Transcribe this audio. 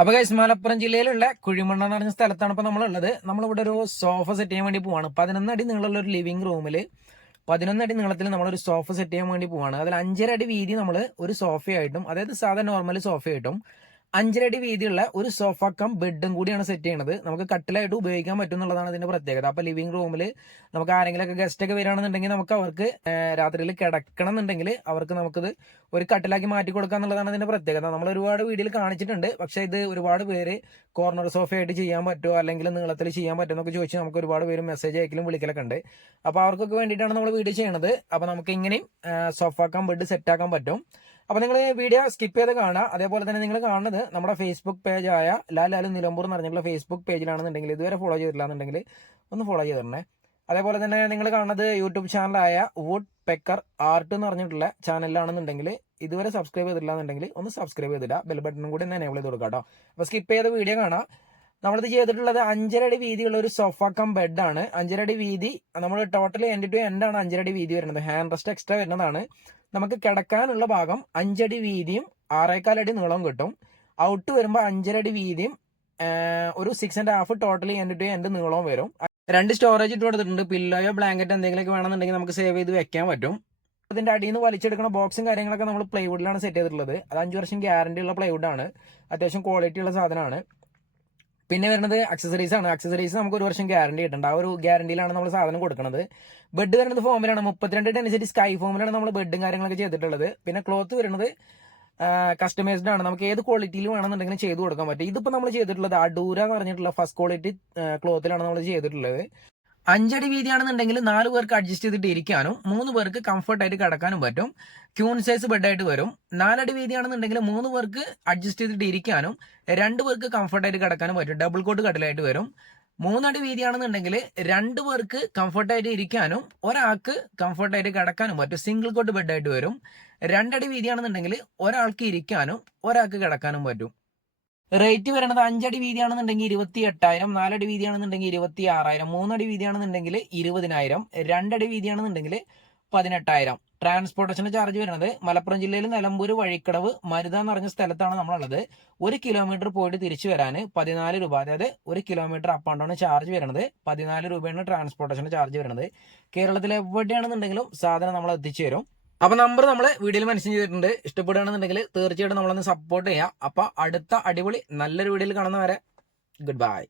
അപ്പൊ ഗൈസ് മലപ്പുറം ജില്ലയിലുള്ള കുഴിമണ്ണ എന്ന് പറഞ്ഞ സ്ഥലത്താണ് ഇപ്പൊ നമ്മളുള്ളത്. നമ്മളിവിടെ ഒരു സോഫ സെറ്റ് ചെയ്യാൻ വേണ്ടി പോവാണ്. പതിനൊന്ന് അടി നീളമുള്ള ഒരു ലിവിംഗ് റൂമിൽ പതിനൊന്ന് അടി നീളത്തിൽ നമ്മളൊരു സോഫ സെറ്റ് ചെയ്യാൻ വേണ്ടി പോവാണ്. അതിൽ അഞ്ചര അടി വീതി നമ്മൾ ഒരു സോഫയായിട്ടും അതായത് സാധാരണ നോർമൽ സോഫയായിട്ടും അഞ്ചര അടി വീതിയുള്ള ഒരു സോഫ കം ബെഡും കൂടിയാണ് സെറ്റ് ചെയ്യുന്നത് നമുക്ക് കട്ടിലായിട്ട് ഉപയോഗിക്കാൻ പറ്റും എന്നുള്ളതാണ് ഇതിന്റെ പ്രത്യേകത. അപ്പൊ ലിവിംഗ് റൂമിൽ നമുക്ക് ആരെങ്കിലുമൊക്കെ ഗസ്റ്റ് ഒക്കെ വരികയാണെന്നുണ്ടെങ്കിൽ നമുക്ക് അവർക്ക് രാത്രിയിൽ കിടക്കണം എന്നുണ്ടെങ്കിൽ അവർക്ക് നമുക്കിത് ഒരു കട്ടിലാക്കി മാറ്റി കൊടുക്കുക എന്നുള്ളതാണ് ഇതിന്റെ പ്രത്യേകത. നമ്മൾ ഒരുപാട് വീഡിയോയിൽ കാണിച്ചിട്ടുണ്ട്. പക്ഷേ ഇത് ഒരുപാട് പേര് കോർണർ സോഫ ആയിട്ട് ചെയ്യാൻ പറ്റുമോ അല്ലെങ്കിൽ നീളത്തിൽ ചെയ്യാൻ പറ്റുമോ എന്നൊക്കെ ചോദിച്ച് നമുക്ക് ഒരുപാട് പേര് മെസ്സേജ് അയക്കലും വിളിക്കലൊക്കെ ഉണ്ട്. അപ്പോൾ അവർക്കൊക്കെ വേണ്ടിയിട്ടാണ് നമ്മൾ വീഡിയോ ചെയ്യണത്. അപ്പോൾ നമുക്ക് ഇങ്ങനെയും സോഫ കം ബെഡ് സെറ്റ് ആക്കാൻ പറ്റും. അപ്പോൾ നിങ്ങൾ വീഡിയോ സ്കിപ്പ് ചെയ്ത് കാണുക. അതേപോലെ തന്നെ നിങ്ങൾ കാണുന്നത് നമ്മുടെ ഫേസ്ബുക്ക് പേജായ ലാൽ ലാലു നിലമ്പൂർ എന്ന് പറഞ്ഞിട്ടുള്ള ഫേസ്ബുക്ക് പേജിലാണെന്നുണ്ടെങ്കിൽ ഇതുവരെ ഫോളോ ചെയ്തിട്ടില്ല എന്നുണ്ടെങ്കിൽ ഒന്ന് ഫോളോ ചെയ്ത് തരണേ. അതേപോലെ തന്നെ നിങ്ങൾ കാണുന്നത് യൂട്യൂബ് ചാനലായ വുഡ് പെക്കർ ആർട്ട് എന്ന് പറഞ്ഞിട്ടുള്ള ചാനലിലാണെന്നുണ്ടെങ്കിൽ ഇതുവരെ സബ്സ്ക്രൈബ് ചെയ്തിട്ടില്ല എന്നുണ്ടെങ്കിൽ ഒന്ന് സബ്സ്ക്രൈബ് ചെയ്തില്ല ബെൽ ബട്ടണും കൂടി ഒന്ന് എനേബിൾ ചെയ്ത് കൊടുക്കാം കേട്ടോ അപ്പോൾ സ്കിപ്പ് ചെയ്ത വീഡിയോ കാണാം. നമ്മളിത് ചെയ്തിട്ടുള്ളത് അഞ്ചരടി വീതിയുള്ള ഒരു സോഫ കം ബെഡാണ് അഞ്ചരടി വീതി നമ്മൾ ടോട്ടലി എൻഡ് ടു എൻഡ് ആണ് അഞ്ചരടി വീതി വരുന്നത്. ഹാൻഡ് റെസ്റ്റ് എക്സ്ട്രാ വരുന്നതാണ്. നമുക്ക് കിടക്കാനുള്ള ഭാഗം അഞ്ചടി വീതിയും ആറേക്കാലടി നീളം കിട്ടും. ഔട്ട് വരുമ്പോൾ അഞ്ചരടി വീതിയും ഒരു six and half totally end to end നീളവും വരും. രണ്ട് സ്റ്റോറേജ് ഇട്ട് കൊടുത്തിട്ടുണ്ട്. പില്ലോയോ ബ്ലാങ്കറ്റ് എന്തെങ്കിലുമൊക്കെ വേണമെന്നുണ്ടെങ്കിൽ നമുക്ക് സേവ് ചെയ്ത് വെക്കാൻ പറ്റും. അതിന്റെ അടിയിൽ നിന്ന് വലിച്ചെടുക്കുന്ന ബോക്സും കാര്യങ്ങളൊക്കെ നമ്മൾ പ്ലൈവുഡിലാണ് സെറ്റ് ചെയ്തിട്ടുള്ളത്. അത് അഞ്ച് വർഷം ഗ്യാരണ്ടി ഉള്ള പ്ലൈവുഡ് ആണ്. അത്യാവശ്യം ക്വാളിറ്റി ഉള്ള സാധനമാണ്. പിന്നെ വരുന്നത് അക്സസറീസ് ആണ്. അക്സസറീസ് നമുക്ക് ഒരു വർഷം ഗ്യാരണ്ടി കിട്ടുന്നുണ്ട് ആ ഒരു ഗ്യാരണ്ടിയിലാണ് നമ്മൾ സാധനം കൊടുക്കുന്നത് ബെഡ് വരുന്നത് ഫോമിലാണ് മുപ്പത്തിരണ്ട് അനുസരിച്ച് സ്കൈ ഫോമിലാണ് നമ്മൾ ബെഡും കാര്യങ്ങളൊക്കെ ചെയ്തിട്ടുള്ളത്. പിന്നെ ക്ലോത്ത് വരുന്നത് കസ്റ്റമൈസ്ഡ് ആണ്. നമുക്ക് ഏത് ക്വാളിറ്റിയിൽ വേണമെന്നുണ്ടെങ്കിലും ചെയ്ത് കൊടുക്കാൻ പറ്റും. ഇതിപ്പോൾ നമ്മൾ ചെയ്തിട്ടുള്ളത് അഡൂര എന്ന് പറഞ്ഞിട്ടുള്ള ഫസ്റ്റ് ക്വാളിറ്റി ക്ലോത്തിലാണ് നമ്മൾ ചെയ്തിട്ടുള്ളത്. അഞ്ചടി വീതിയാണെന്നുണ്ടെങ്കിൽ നാല് പേർക്ക് അഡ്ജസ്റ്റ് ചെയ്തിട്ട് ഇരിക്കാനും മൂന്ന് പേർക്ക് കംഫർട്ടായിട്ട് കിടക്കാനും പറ്റും. ക്യൂൺ സൈസ് ബെഡായിട്ട് വരും. നാലടി വീതിയാണെന്നുണ്ടെങ്കിൽ മൂന്ന് പേർക്ക് അഡ്ജസ്റ്റ് ചെയ്തിട്ട് ഇരിക്കാനും രണ്ട് പേർക്ക് കംഫർട്ടായിട്ട് കിടക്കാനും പറ്റും. ഡബിൾ കോട്ട് കട്ടിലായിട്ട് വരും. മൂന്നടി വീതിയാണെന്നുണ്ടെങ്കിൽ രണ്ട് പേർക്ക് കംഫർട്ടായിട്ട് ഇരിക്കാനും ഒരാൾക്ക് കംഫർട്ടായിട്ട് കിടക്കാനും പറ്റും. സിംഗിൾ കോട്ട് ബെഡായിട്ട് വരും. രണ്ടടി വീതിയാണെന്നുണ്ടെങ്കിൽ ഒരാൾക്ക് ഇരിക്കാനും ഒരാൾക്ക് കിടക്കാനും പറ്റും. റേറ്റ് വരുന്നത് അഞ്ചടി വീതിയാണെന്നുണ്ടെങ്കിൽ ഇരുപത്തി എട്ടായിരം നാലടി വീതിയാണെന്നുണ്ടെങ്കിൽ ഇരുപത്തി ആറായിരം മൂന്നടി വീതിയാണെന്നുണ്ടെങ്കിൽ ഇരുപതിനായിരം രണ്ടടി വീതിയാണെന്നുണ്ടെങ്കിൽ പതിനെട്ടായിരം. ട്രാൻസ്പോർട്ടേഷന്റെ ചാർജ് വരുന്നത് മലപ്പുറം ജില്ലയിൽ നിലമ്പൂർ വഴിക്കടവ് മരുത എന്ന് പറഞ്ഞ സ്ഥലത്താണ് നമ്മളുള്ളത്. ഒരു കിലോമീറ്റർ പോയിട്ട് തിരിച്ചു വരാൻ പതിനാല് രൂപ അതായത് ഒരു kilometre up and down charge വരുന്നത് പതിനാല് രൂപയാണ് ട്രാൻസ്പോർട്ടേഷന്റെ ചാർജ് വരുന്നത്. കേരളത്തിൽ എവിടെയാണെന്നുണ്ടെങ്കിലും സാധനം നമ്മൾ എത്തിച്ചു തരും. അപ്പൊ നമ്പർ നമ്മൾ വീഡിയോയിൽ മെൻഷൻ ചെയ്തിട്ടുണ്ട്. ഇഷ്ടപ്പെടുകയാണെന്നുണ്ടെങ്കിൽ തീർച്ചയായിട്ടും നമ്മളൊന്ന് സപ്പോർട്ട് ചെയ്യാം. അപ്പൊ അടുത്ത അടിപൊളി നല്ലൊരു വീഡിയോയിൽ കാണുന്നവരെ ഗുഡ് ബൈ